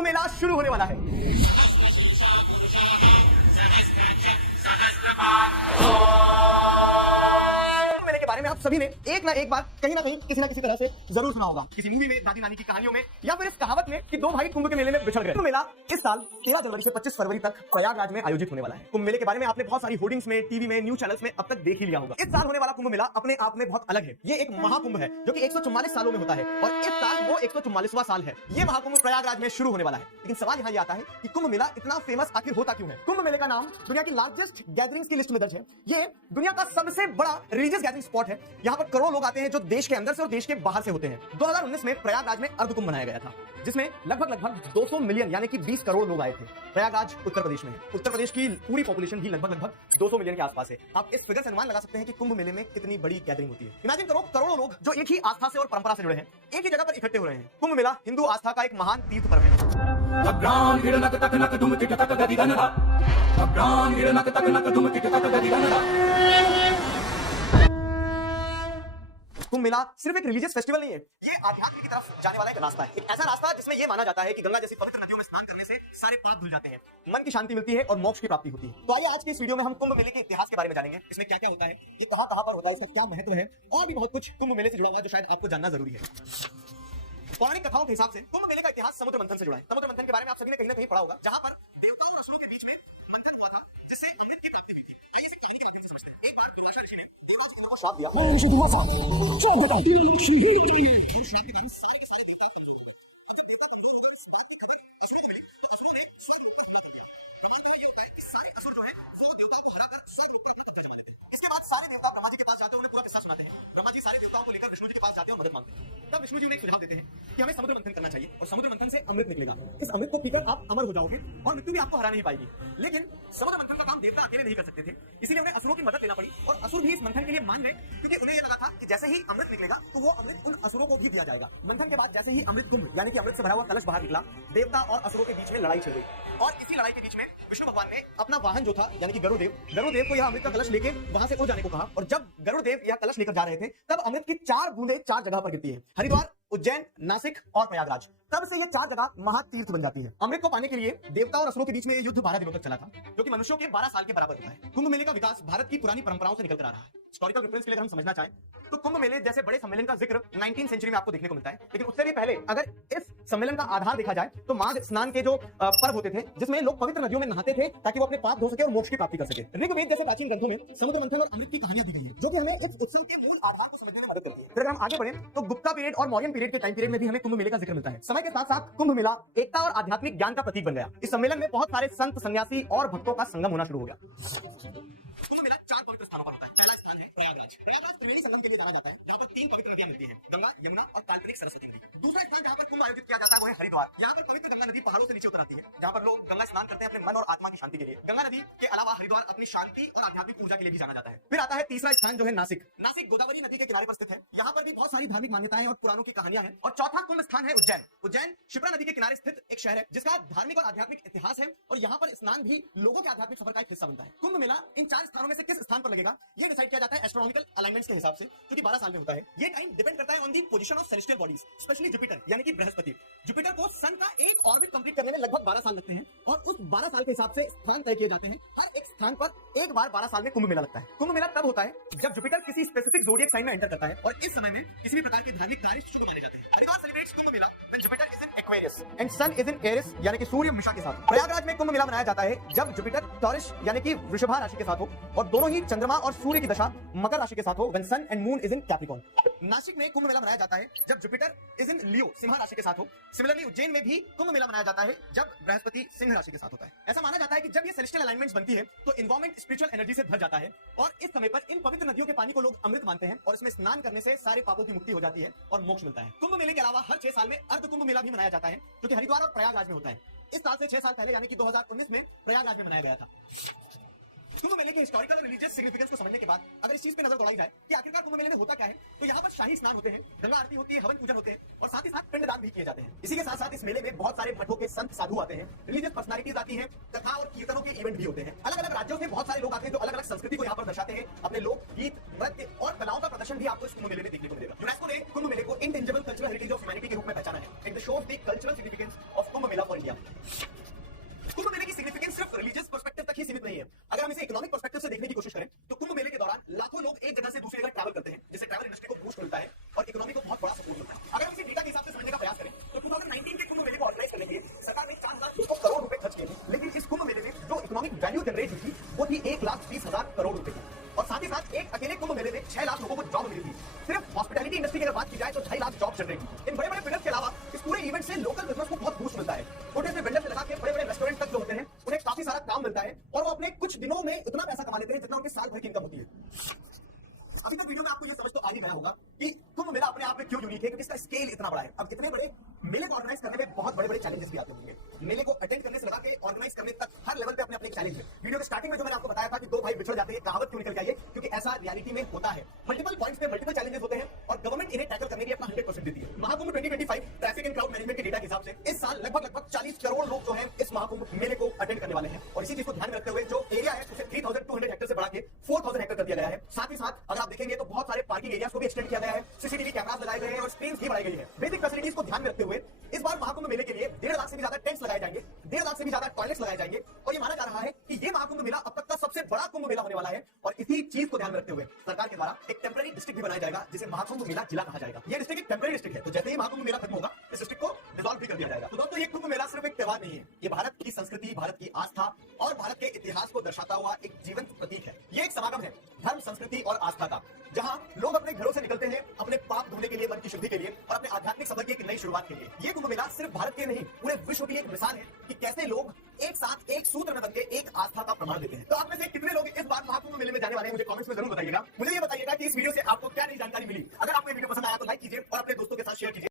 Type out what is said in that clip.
कुंभ मेला शुरू होने वाला है। मेले के बारे में आप सभी ने एक ना एक बार कहीं ना कहीं किसी ना किसी तरह से जरूर सुना होगा, किसी मूवी में, दादी नानी की कहानियों में, या फिर इस कहावत में कि दो भाई कुंभ के मेले में बिछड़ गए। कुंभ मेला इस साल 13 जनवरी से 25 फरवरी तक प्रयागराज में आयोजित होने वाला है। कुंभ मेले के बारे में आपने बहुत सारी होर्डिंग्स में, टीवी में, न्यूज चैनल्स में अब तक देख ही लिया होगा। इस साल होने वाला कुंभ मेला अपने आप में बहुत अलग है। ये एक महाकुंभ है जो कि 144 सालों में होता है और इस साल वो 144वां साल है। ये महाकुंभ प्रयागराज में शुरू होने वाला है। लेकिन सवाल यहाँ ये आता है कि कुंभ मेला इतना फेमस आखिर होता क्यों है? कुंभ मेले का नाम दुनिया की लार्जेस्ट गैदरिंग्स की लिस्ट में दर्ज है। ये दुनिया का सबसे बड़ा रिलीजियस गैदरिंग स्पॉट है। यहाँ पर करोड़ों लोग आते हैं जो देश के अंदर से और देश के बाहर से होते हैं। 2019 में प्रयागराज में अर्धकुंभ मनाया गया था, जिसमें लगभग 200 मिलियन यानी कि 20 करोड़ लोग आए थे। प्रयागराज उत्तर प्रदेश में है। उत्तर प्रदेश की पूरी पॉपुलेशन ही लगभग 200 मिलियन के आसपास है। आप इस फिगर से अनुमान लगा सकते हैं कि कुंभ मेले में कितनी बड़ी गैदरिंग होती है। इमेजिन करो, करोड़ों लोग जो एक ही आस्था से और परंपरा से जुड़े हैं, एक ही जगह पर इकट्ठे हो रहे हैं। कुंभ मेला हिंदू आस्था का एक महान तीर्थ पर्व है। कुंभ मेला सिर्फ एक रिलीजियस फेस्टिवल नहीं है, ये आध्यात्म की तरफ जाने वाला एक रास्ता है। एक ऐसा रास्ता जिसमें यह माना जाता है कि गंगा जैसी पवित्र नदियों में स्नान करने से सारे पाप धुल जाते हैं, मन की शांति मिलती है और मोक्ष की प्राप्ति होती है। तो आइए आज की इस वीडियो में हम कुंभ मेले के इतिहास के बारे में जानेंगे। इसमें क्या क्या होता है, ये कहां पर होता है, इसका क्या महत्व है और भी बहुत कुछ कुंभ मेले से जुड़ा हुआ है जो शायद आपको जानना जरूरी है। पौराणिक कथाओं के हिसाब से कुंभ मेले का इतिहास समुद्र मंथन से जुड़ा है। समुद्र मंथन के बारे में आप सभी ने कहीं ना कहीं पढ़ा होगा, जहां पर देवताओं और असुरों के बीच में मंथन हुआ था, जिससे अमृत की प्राप्ति हुई थी। आइए इसे समझते हैं। एक बार दुर्वासा ऋषि ने देवताओं को श्राप दिया। मैं ऋषि दुर्वासा, श्राप देता हूं, तीनों लोग शहीद हो जाएंगे। उस श्राप के कारण सारे के सारे देवता खत्म हो गए। जब देवता कमजोर होगा, असुरों ने सारे असुर जो है वो देवता को हराकर 100 रूप का पत्थर जमा देते हैं। इसके बाद सारे देवता ब्रह्मा जी के पास जाते हैं, उन्हें पूरा किस्सा सुनाते हैं। ब्रह्मा जी सारे देवताओं को लेकर विष्णु जी के पास जाते हैं और मदद मांगते हैं। तब विष्णु जी उन्हें एक सुझाव देते हैं कि हमें समुद्र मंथन करना चाहिए और समुद्र मंथन से अमृत निकलेगा। इस अमृत को पीकर आप अमर हो जाओगे और मृत्यु भी आपको हरा नहीं पाएगी। लेकिन समुद्र मंथन का काम देवता अकेले नहीं कर सकते थे, इसीलिए उन्हें असुरों की मदद लेना पड़ी और असुर भी इस मंथन के लिए मान गए, क्योंकि उन्हें यह लगा था कि जैसे ही अमृत निकलेगा तो वो अमृत उन असुरों को भी दिया जाएगा। मंथन के बाद जैसे ही अमृत कुंभ यानी कि अमृत से भरा हुआ कलश बाहर निकला, देवता और असुरों के बीच में लड़ाई छिड़ गई और इसी लड़ाई के बीच में विष्णु भगवान ने अपना वाहन जो था यानी कि गरुड़देव को यह अमृत का कलश लेके वहां से उड़ जाने को कहा। और जब गरुड़देव यह कलश लेकर जा रहे थे तब अमृत की 4 बूंदें 4 जगह पर गिरती है, हरिद्वार, उज्जैन, नासिक और प्रयागराज। तब से ये 4 जगह महातीर्थ बन जाती है। अमृत को पाने के लिए देवता और असुरों के बीच में ये युद्ध 12 दिनों तक चला था, जो कि मनुष्यों के 12 साल के बराबर होता है। कुंभ मेले का विकास भारत की पुरानी परंपराओं से निकलकर आ रहा है। हिस्टोरिकल रेफरेंस के लिए अगर हम समझना चाहें तो कुंभ मेले जैसे बड़े सम्मेलन का जिक्र 19वीं सेंचुरी में आपको देखने को मिलता है। लेकिन उससे भी पहले अगर इस सम्मेलन का आधार देखा जाए तो माघ स्नान के जो पर्व होते थे, जिसमें लोग पवित्र नदियों में नहाते थे ताकि वो अपने पाप धो सके और मोक्ष की प्राप्ति कर सके। ऋग्वेद जैसे प्राचीन ग्रंथों में समुद्र मंथन और अमृत की कहानियां दी गई है, जो कि हमें इस उत्सव के मूल आधार को समझने में मदद करती है। फिर अगर हम आगे बढ़े तो गुप्ता पीरियड और मौर्यन पीरियड के टाइम पीरियड में भी हमें कुंभ मेले का जिक्र मिलता है। समय के साथ साथ कुंभ मेला एकता और आध्यात्मिक ज्ञान का प्रतीक बन गया। इस सम्मेलन में बहुत सारे संत, सन्यासी और भक्तों का संगम होना शुरू हो गया। कुंभ मेला 4 पवित्र स्थानों पर होता है। पहला स्थान है प्रयागराज। प्रयागराज त्रिवेणी संगम के लिए जाना जाता है, जहां पर 3 पवित्र नदियां मिलती हैं, गंगा, यमुना और काल्पनिक सरस्वती नदी। दूसरा स्थान जहां पर कुंभ आयोजित किया जाता है वो है हरिद्वार। यहाँ पर पवित्र गंगा नदी पहाड़ों से नीचे उतर आती है, जहां पर लोग गंगा स्नान करते हैं अपने मन और आत्मा की शांति के लिए। गंगा नदी के अलावा हरिद्वार अपनी शांति और आध्यात्मिक ऊर्जा के लिए भी जाना जाता है। फिर आता है तीसरा स्थान जो है नासिक। नासिक गोदावरी नदी के किनारे पर स्थित है। यहाँ पर भी बहुत सारी धार्मिक मान्यताएं और पुराणों की कहानियां हैं। और चौथा कुंभ स्थान है उज्जैन। उज्जैन शिप्रा नदी के किनारे स्थित एक शहर है, जिसका धार्मिक और आध्यात्मिक इतिहास है और यहाँ पर स्नान भी लोगों के आध्यात्मिक सफर का एक हिस्सा बनता है। कुंभ मेला इन 4 स्थानों में से किस स्थान पर लगेगा ये डिसाइड किया जाता है एस्ट्रोनॉमिकल अलाइनमेंट्स के हिसाब से, जो कि 12 साल में होता है। ये टाइम डिपेंड करता है on the position of celestial bodies, specially Jupiter यानी कि बृहस्पति। जुपिटर को सन का एक ऑर्बिट कंप्लीट करने में लगभग 12 साल लगते हैं और उस 12 साल के हिसाब से स्थान तय किए जाते हैं। हर एक स्थान पर एक बार 12 साल में कुंभ मेला लगता है। कुंभ मेला तब होता है जब जुपिटर किसी स्पेसिफिक ज़ोडिएक साइन में एंटर करता है और इस समय में किसी भी प्रकार के धार्मिक कार्य शुभ माने जाते हैं। Haridwar celebrates Kumbh Mela when Jupiter is in Aquarius and sun is in Aries यानी कि सूर्य मिशा के साथ। प्रयागराज में कुंभ मेला मनाया जाता है जब जुपिटर टॉरस यानी कि वृषभ राशि के साथ हो और दोनों ही चंद्रमा और सूर्य की दशा मकर राशि के साथ हो, when sun and moon is in Capricorn. Nashik में कुंभ मेला मनाया जाता है जब जुपिटर इज इन लियो सिंह राशि के साथ हो। सिमिलरली उज्जैन में भी कुंभ मेला मनाया जाता है जब बृहस्पति सिंह राशि के साथ होता है। ऐसा माना जाता है कि जब ये सेलेस्टियल अलाइनमेंट्स बनती है तो एनवायरमेंट स्पिरिचुअल एनर्जी से भर जाता है और इस समय पर इन पवित्र नदियों के पानी को लोग अमृत मानते हैं और इसमें स्नान करने से सारे पापों की मुक्ति हो जाती है और मोक्ष मिलता है। कुंभ मेले के अलावा हर 6 साल में अर्ध कुंभ मेला भी मनाया जाता है, जो कि हरिद्वार और प्रयागराज में होता है। इस साल से 6 साल पहले यानी कि 2019 में प्रयागराज में मनाया गया था। कुंभ मेले के हिस्टोरिकल और रिलीजियस सिग्निफिकेंस को समझने के बाद अगर इस चीज पे नजर दौड़ाई जाए कि आखिरकार कुंभ मेले में होता क्या है, तो यहाँ पर शाही स्नान होते हैं, गंगा आरती होती है, हवन पूजन होते हैं और साथ ही साथ पिंडदान भी किए जाते हैं। इसी के साथ साथ इस मेले में बहुत सारे मठों के संत साधु आते हैं, रिलीजियस पर्सनालिटीज आती हैं, कथा और कीर्तनों के इवेंट भी होते हैं। अलग अलग राज्यों से बहुत सारे लोग आते हैं जो अलग अलग संस्कृति को यहाँ पर दर्शाते हैं। अपने लोक गीत, नृत्य और कलाओं का प्रदर्शन भी आपको इस कुंभ मेले में देखने को मिलेगा। यूनेस्को ने कुंभ मेले को intangible cultural heritage of humanity के रूप में पहचाना है। It shows the cultural significance of Kumbh Mela for India. Value generate हुई थी वो थी 1,20,000 करोड़ रुपए की। और साथ ही साथ एक अकेले कुंभ मेले में 6 लाख लोगों को जॉब मिली थी। सिर्फ हॉस्पिटैलिटी इंडस्ट्री की अगर बात की जाए तो 2.5 लाख जॉब जनरेट हुई। इन बड़े बड़े फिगर्स के अलावा इस पूरे इवेंट से लोकल बिजनेस को बहुत बूस्ट मिलता है। छोटे से बिल्डर से लगा के बड़े बड़े रेस्टोरेंट तक जो होते हैं उन्हें काफी सारा काम मिलता है और वो अपने कुछ दिनों में इतना पैसा कमा लेते हैं जितना उनके साल भर की इनकम होती है। अभी तक वीडियो में आपको ये समझ तो आ ही गया होगा कि कुंभ मेला अपने आप में क्यों यूनिक है, क्योंकि इसका स्केल इतना बड़ा है। अब इतने बड़े मेले को ऑर्गेनाइज करने में बहुत बड़े बड़े चैलेंजेस भी आते होंगे। मेले को अटेंड करने से लगा के ऑर्गेनाइज करने तक हर लेवल पे अपने अपने चैलेंज है। वीडियो के स्टार्टिंग में जो मैंने आपको बताया था कि दो भाई बिछड़ जाते हैं, कहावत क्यों निकल के आई है, क्योंकि ऐसा रियलिटी में होता है। मल्टीपल पॉइंट्स पे मल्टीपल चैलेंजेस होते हैं और गवर्नमेंट इन्हें टैकल करने की अपना 100% देती है। Mahakumbh 2025 traffic and crowd management के डेटा के हिसाब से इस साल लगभग 40 करोड़ लोग जो है इस महाकुंभ मेले को अटेंड करने वाले हैं। और इसी चीज को ध्यान में रखते हुए जो एरिया है उसे 3200 हेक्टेयर से बढ़ा के 4000 हेक्टेयर कर दिया गया है। साथ ही साथ अगर आप देखेंगे तो बहुत सारे पार्किंग एरियाज को भी एक्सटेंड किया गया है, सीसीटीवी कैमरास लगाए गए हैं और स्क्रीन भी बढ़ाई गई है। बेसिक फैसिलिटीज को ध्यान में रखते हुए इस बार महाकुंभ मेले के लिए 1.5 लाख से भी ज्यादा टेंट्स लगाए जाएंगे, 1.5 लाख से भी ज्यादा टॉयलेट्स लगाए जाएंगे और ये माना जा रहा है कि ये महाकुंभ मेला अब तक का सबसे बड़ा कुंभ मेला होने वाला है। और इसी चीज को ध्यान में रखते हुए सरकार के द्वारा एक टेम्पररी डिस्ट्रिक्ट भी बनाया जाएगा जिसे महाकुंभ मेला जिला कहा जाएगा। ये डिस्ट्रिक्ट एक टेम्पररी डिस्ट्रिक्ट है, तो जैसे ही महाकुंभ मेला खत्म होगा इस डिस्ट्रिक्ट को डिसॉल्व भी कर दिया जाएगा। तो दोस्तों ये कुंभ मेला सिर्फ एक त्योहार नहीं है, ये भारत की संस्कृति, भारत की आस्था और भारत के इतिहास को दर्शाता हुआ एक जीवंत प्रतीक है। ये एक समागम है धर्म, संस्कृति और आस्था का, जहां लोग अपने घरों से निकलते हैं अपने पाप धोने के लिए, मन की शुद्धि के लिए और अपने आध्यात्मिक सफर की एक नई शुरुआत के लिए। ये कुंभ मेला सिर्फ भारत के नहीं पूरे विश्व की एक मिसाल है कि कैसे लोग एक साथ एक सूत्र में बनकर एक आस्था का प्रमाण देते हैं। तो आप में से कितने लोग इस बार महाकुंभ मेले में जाने वाले हैं मुझे कमेंट्स में जरूर बताइएगा। मुझे ये बताइएगा कि इस वीडियो से आपको क्या नई जानकारी मिली। अगर आपको ये वीडियो पसंद आया तो लाइक कीजिए और अपने दोस्तों के साथ शेयर कीजिए।